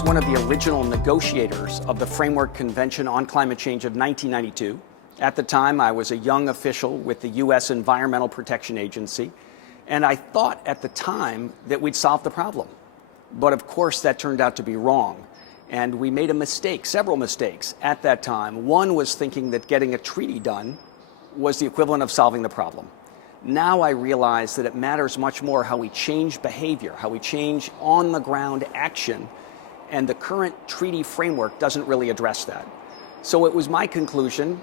was one of the original negotiators of the Framework Convention on Climate Change of 1992. At the time, I was a young official with the U.S. Environmental Protection Agency, and I thought at the time that we'd solve the problem. But of course, that turned out to be wrong. And we made a mistake, several mistakes at that time. One was thinking that getting a treaty done was the equivalent of solving the problem. Now I realize that it matters much more how we change behavior, how we change on-the-ground action, and the current treaty framework doesn't really address that. So it was my conclusion,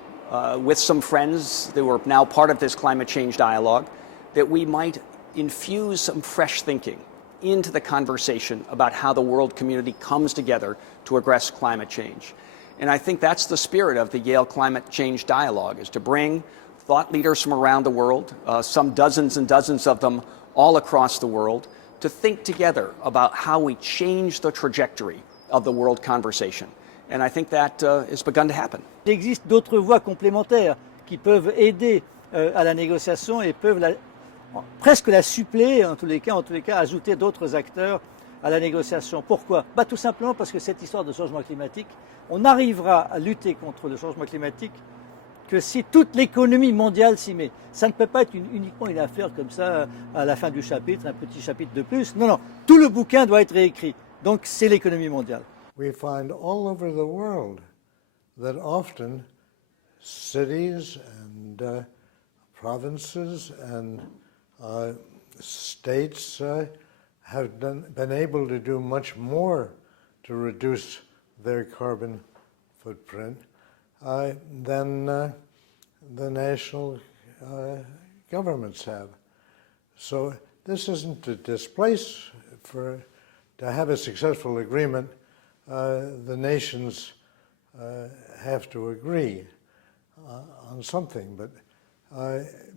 with some friends that were now part of this climate change dialogue, that we might infuse some fresh thinking into the conversation about how the world community comes together to address climate change. And I think that's the spirit of the Yale Climate Change Dialogue, is to bring thought leaders from around the world, some dozens and dozens of them all across the world, to think together about how we change the trajectory of the world conversation. And I think that has begun to happen. Il existe d'autres voies complémentaires qui peuvent aider à la négociation et peuvent presque la suppléer, en tous les cas ajouter d'autres acteurs à la négociation. Pourquoi? Tout simplement parce que cette histoire de changement climatique, on arrivera à lutter contre le changement climatique que si toute l'économie mondiale s'y met. Ça ne peut pas être uniquement une affaire comme ça, à la fin du chapitre, un petit chapitre de plus. Non, non, tout le bouquin doit être réécrit. Donc c'est l'économie mondiale. We find all over the world that often cities and provinces and states have been able to do much more to reduce their carbon footprint than the national governments have. So this isn't to displace, to have a successful agreement, the nations have to agree on something, but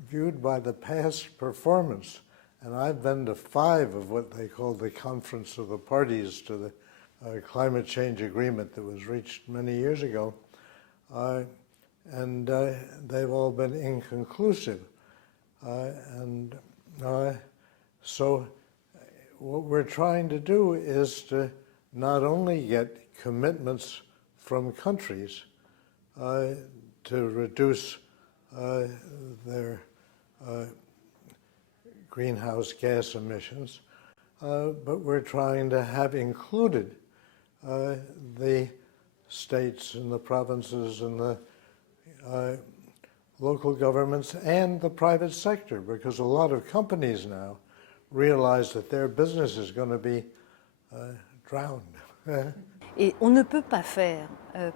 viewed by the past performance, and I've been to 5 of what they call the Conference of the Parties to the Climate Change Agreement that was reached many years ago, and they've all been inconclusive. So what we're trying to do is to not only get commitments from countries to reduce their greenhouse gas emissions, but we're trying to have included the states and the provinces and the local governments and the private sector, because a lot of companies now realize that their business is going to be drowned. Et on ne peut pas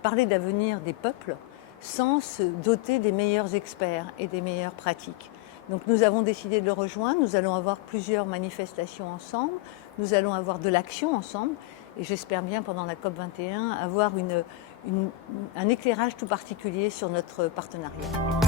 parler d'avenir des peuples sans se doter des meilleurs experts et des meilleures pratiques. Donc nous avons décidé de le rejoindre, nous allons avoir plusieurs manifestations ensemble, nous allons avoir de l'action ensemble, et j'espère bien pendant la COP21 avoir un éclairage tout particulier sur notre partenariat.